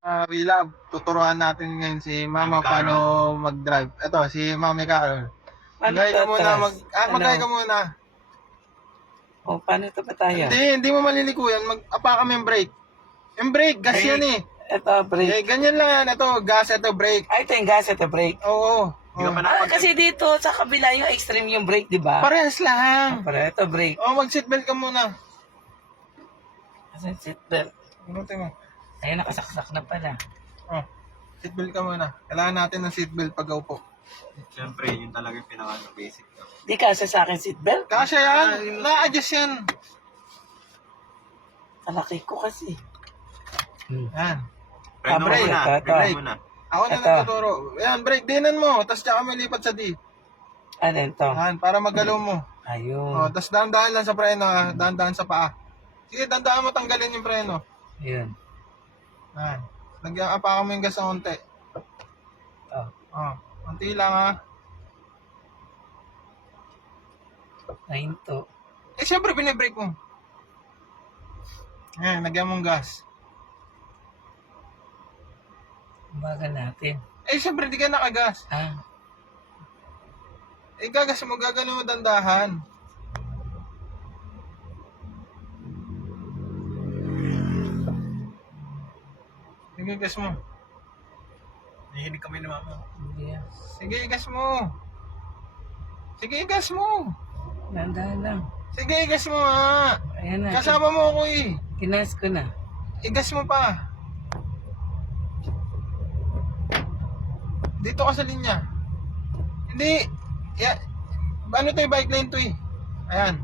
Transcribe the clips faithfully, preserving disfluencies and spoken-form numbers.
Ah, we love, tuturuan natin ngayon si Mama Mami paano mag-drive. Ito, si Mami Carol. Paano Magay ka to muna, atras? mag, ah, Ano? magay ka muna. O, paano ito ba tayo? Hindi, hindi mo maliliko yan. Mag-apa kami yung brake. Yung brake, gas Brake. yan eh. Ito, brake. Eh, ganyan lang yan. Ito, gas, ito, brake. Ay, ito yung gas, ito brake. Oo. Hindi ka Oh. pa Ah, nakapag- kasi dito, sa kabila yung extreme yung brake, di ba? Parehas lang. Para ito brake. Oh, mag-seatbelt ka muna. Kasi seatbelt. Bunutin mo. Ayun, nakasaksak na pala. Oh, seatbelt ka muna. Kailangan natin ng seatbelt pag upo. Siyempre, yun talaga yung pinaka-basic. Di kasi sa akin seatbelt. Kasya yan. Na-adjust yan. Kalaki ko kasi. Hmm. Yan. Preno Ah, brake. muna, Ito, ito. brake muna. Ako na Ito. nagtuturo. Yan, brake. Dinan mo. Tapos tsaka may lipat sa D. Ano ito? Yan, para magalaw mo. Oh, Ayun. tapos dahan-dahan lang sa preno, ah. Dahan-dahan sa paa. Sige, dahan-dahan mo tanggalin yung preno. Ayun. Yan. Lagyan, apakan mo yung gas ng konti. Oh. Oh, konti lang ha. Ayun to. Eh, syempre, binibrake mo. Yan, lagyan mong gas. Umaga natin. Eh, syempre, di ka nakagas. Ah, Eh, gagas mo, gaganin mo dandahan. Sige, gas mo. Nahihinig kami ni mama. hindi yan. Sige, gas mo. Sige, gas mo. Nandahan lang. Sige, gas mo ha. Ayan na. Kasama mo ako eh. Kinas ko na. Igas mo pa. Dito ka sa linya. Hindi. Ya, ano to yung bike lane to eh. Ayan.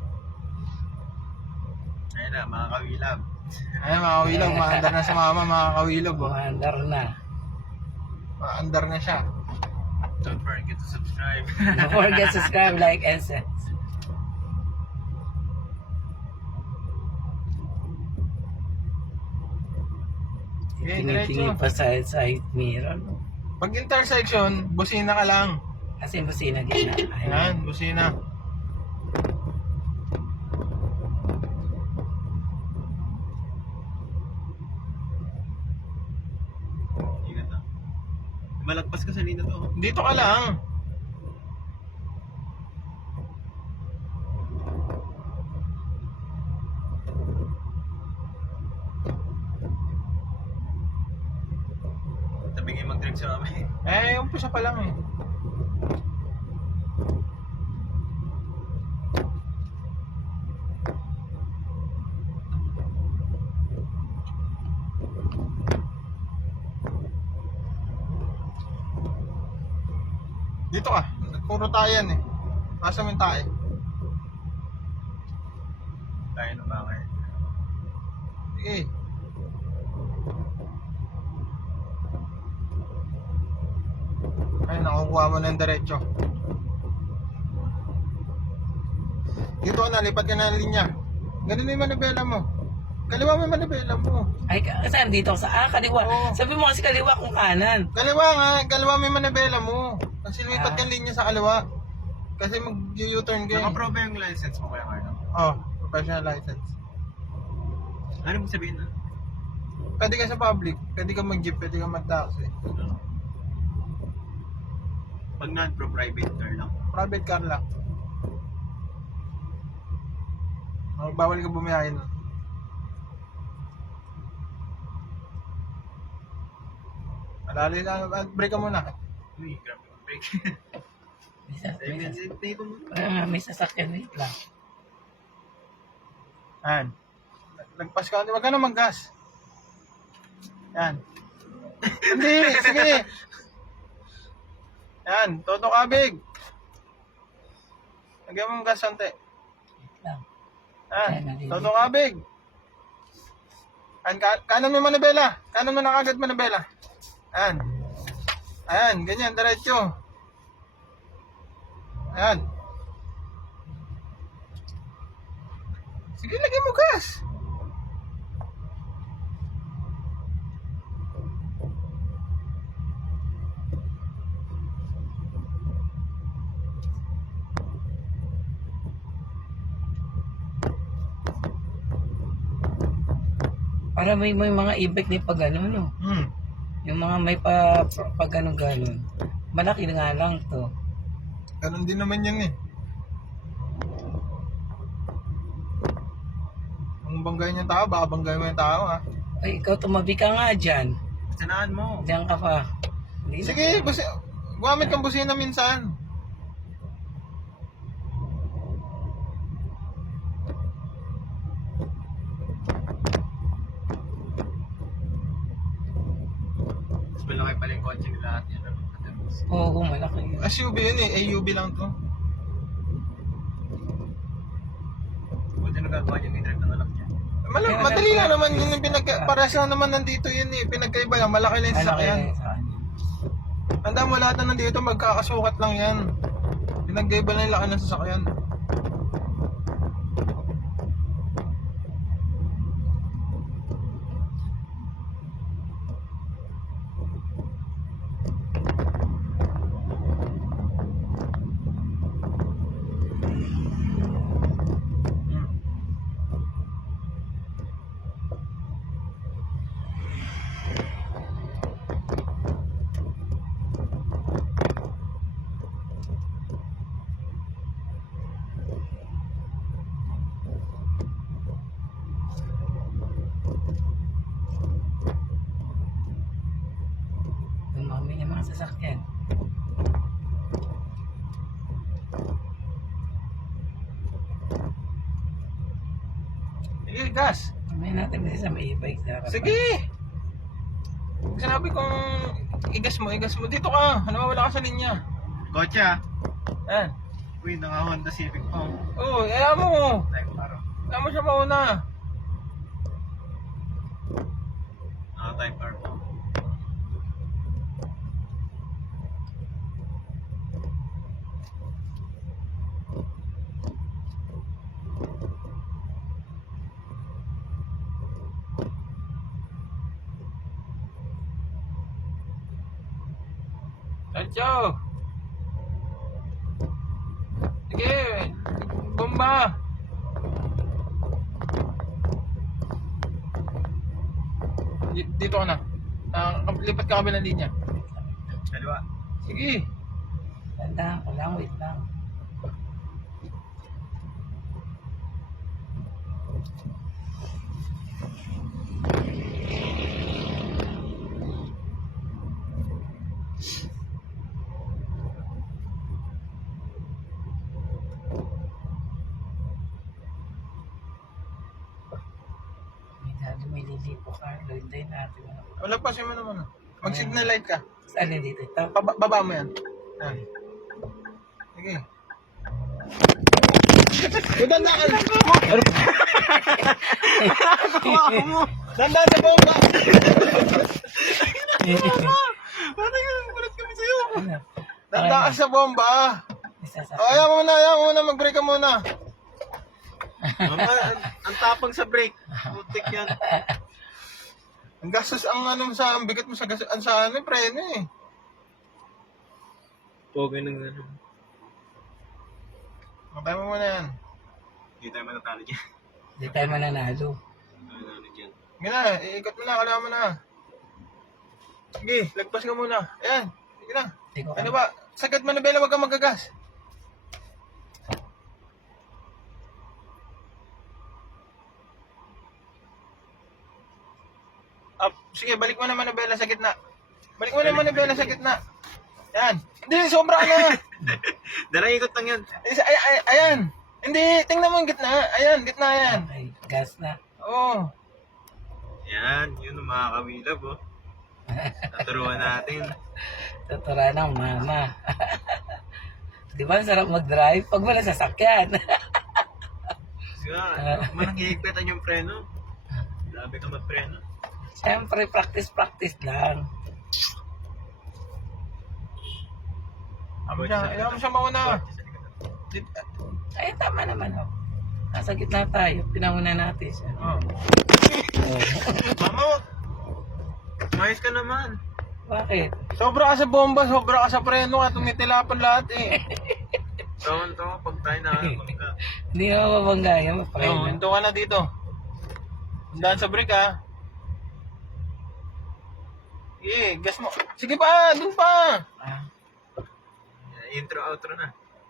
Ayun na, mga kawilab. Ayan mga kawilog. Maandar na sa mama mga kawilog. Oh. Buhandar na. Maandar na siya. Don't forget to subscribe. Don't forget to subscribe, like, and share. Okay, Tinitingin diretso. pa sa side mirror. Pag intersection, busina ka lang. Kasi busina din na. Ayun. Ayan, busina. Ingat na. Malagpas ka sa lina to. Dito ka lang. Sabi ngayon mag-drink sa mama eh. Eh, umpisa pa lang eh. Dito ka. Puro tayan eh. Nasa mo yung tae. Tayo na ba kayo? Sige. Ay, nakukuha mo ng diretso. Dito ka na, lipat ka na ng linya. Ganun yung manibela mo. Kaliwa mo yung manibela mo. Ay, ka- saan dito ako sa ah, kaliwa. Oo. Sabi mo kasi kaliwa kung kanan. Kaliwa nga, kaliwa mo yung manibela mo. Kasi lipat Ah. kang linya sa kaliwa. Kasi mag-U-turn ka eh. Nakaprove ba yung license mo kaya Carlo? Oh, professional license. Ano mo sabihin na? Pwede ka sa public, pwede ka mag-jeep, pwede ka mag-taxi. Pag non-pro private car lang. Private car lang. Oh, bawal ka bumiyahe nun. Alali na, ah, break ka muna. Uy, grabe yung brake. May, sa, Sabi may, nga, sa, tayo mo. ah, may sasakyan wait lang. Yan. Nagpas ka, wag ka na mag-gas. Yan. Hindi, sige. Yan, todo kabig. Lagyan mo ng gas sante. Wait lang. Yan, Ayan, nalilito. todo kabig. Yan, ka kanan mo yung manibela. Kanan mo na kagad manibela. Yan. Ayan, ganyan, diretso. Ayan. Sige, lagyan mo gas. Para may, may mga e-bike na pag ano, no? Hmm. Yung mga may pa, pag ano ganon. Malaki na nga lang to. Ganun din naman yan eh. Kung banggayin yung tao, baka banggayin mo yung tao ha. Ay, ikaw tumabi ka nga dyan. Sanaan mo. Diyan ka pa. Hindi na- Sige, busi gumamit kang busina minsan. Mas malaki pala yung kotse nila at yun. ano, katapos. Oo, malaki yun. S U V yun eh, A U V lang to. Buti nagagawa niya may drive ng anak niya. Mal madali lang naman yun yung pinag... Pares lang naman nandito yun eh. Pinagkaiba lang, malaki lang yung Malaki sasakyan. na sa kanya. Tanda mo lahat na nandito, magkakasukat lang yan. Pinagkaiba lang yung laki ng sasakyan. Dumami yung mga sasakyan. Sige, gas. May natin kasi sa may e-bike. sa harapan. Sige. Sinabi kong igas mo, igas mo. Dito ka, nawawala ka sa linya. Kotse ah. Yan. Uy, naka Honda Civic pa. oh. Oo, oh, ayaw mo. Time paro. Ayaw mo siya mauna. Naka time paro pa. Sancho. Sige. Bomba. Di- Dito ka na. Ah, lipat ka kabilang linya. Kaliwa. Sige. Tandaan ko lang, wait lang. May dado, may lilipo ka. Hintayin natin. Wala pa siya mo naman. ah. Mag-signal light ka. Saan din dito? Ito? Baba, baba mo yan. Yan. Sige. Udanda ka. Danda sa bomba. Ano yun? Kulit kami sa'yo. Ano? Danda ka sa bomba. May O, sasakyan. ayaw mo muna, ayaw mo muna. Mag-break ka muna. Mama, ang, ang tapang sa brake. Putik yan. Ang gastos, ang ano sa, ang bigat mo sa gas, ang sa ano, preno eh. Pogay ng ano. Matay mo muna yan. Hindi tayo matatalo dyan. Hindi tayo mananalo. Ano ano dyan. Sige na, iikot mo na, kalaman mo na. Sige, lagpas ka muna. Ayan, sige na. Hindi ko Ano ba? Sagad manabela, wag kang magagas. Up, sige, balik mo na manabela sa gitna. Balik mo na manabela sa gitna. Ayan. Hindi, sobra ka na. Darang ikot lang yan. Ay, ay, ay, ayan. Hindi, tingnan mo yung gitna. Ayan, gitna yan. Okay, gas na. Oo. Yan, yun ang mga kawilab oh. Naturuan natin. Tutura ng mama. Di ba ang sarap mag-drive pag wala sasakyan? Kasi nga, manang hihigpitan yung preno. Grabe ka magpreno. Siyempre, practice-practice lang. Amo siya, ayaw mo siya mauna. Dit- Ay, tama naman oh. Nasa gitna tayo, pinauna natin siya. Oh. Oh. Mama, mayos ka naman. Bakit? Sobra ka sa bomba, sobra ka sa preno, at tumitilapan lahat eh. Tawan to, pag tayo na magka. Hindi na mababangga yan. Ayun, Mapakain hinto ka na dito. Tandaan sa break ha. Sige, gas mo. Sige pa, dun pa. Ah. Intro, outro na.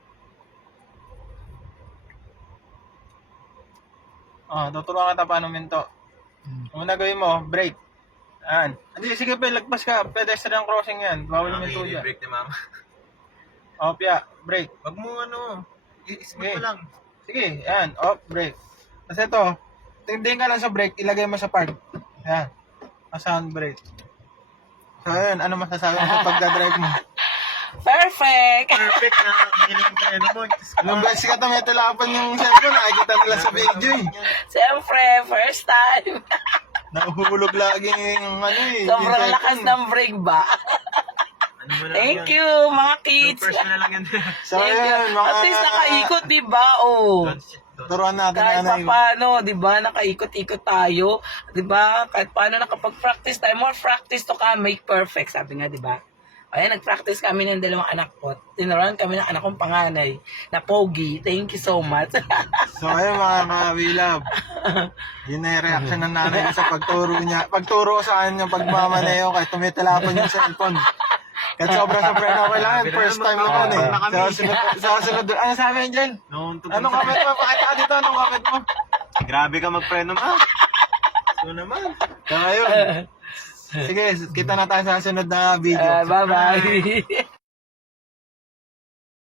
Oh, tuturuan kita paano minto. Hmm. Ang una gawin mo, brake. Yan. Hindi, sige pa, lagpas ka. Pedestrian crossing yan. Bawal yung minto Okay, dyan. break ni mama. Oh, pia, brake. Wag mo ano, i-smooth Okay. mo lang. Sige, yan. Off, brake. Tapos ito, tingin ka lang sa brake, ilagay mo sa park. Yan. Sa brake. So, yun. Ano masasabi mo sa pagka-drive mo? Perfect! Perfect na hiling preno mo. Anong beses ka tumitulapan yung cellphone? Nakikita nila sa video eh. Siyempre, first time. Nahuhulog lagi yung ano eh. Sobrang yung lakas cellphone. ng brake ba? Ano mo lang Thank yan? you, mga kids. Bloopers mo na lang yan. So, Thank you. yun, mga... At least nakaikot, di ba? Oh. Don't shit, don't. Turuan natin Kahit ano pa yung... paano, di ba? Nakaikot-ikot tayo. Di ba? Kahit paano nakapag-practice tayo. More practice to come, make perfect. Sabi nga, di ba? Ayan, nag-practice kami ng dalawang anak ko. Tinuruan kami ng anak kong panganay na Pogi. Thank you so much. So, ayun mga ka-wilab. Yun na yung reaction ng nanay ko sa pagturo niya. Pagturo ko sa kanya pagmamaneo kahit tumitalapan yung cellphone. Kahit sobra-sobra na kailangan. First time mo nun eh. Sa sunod, sa sunod, ano sabi yun dyan? No, tutok Anong sa- comment mo? Pakita ka dito, anong comment mo? Grabe ka magpreno mo. So naman. Kaya yun. Sige, kita na tayo sa sunod na video. Uh, bye-bye.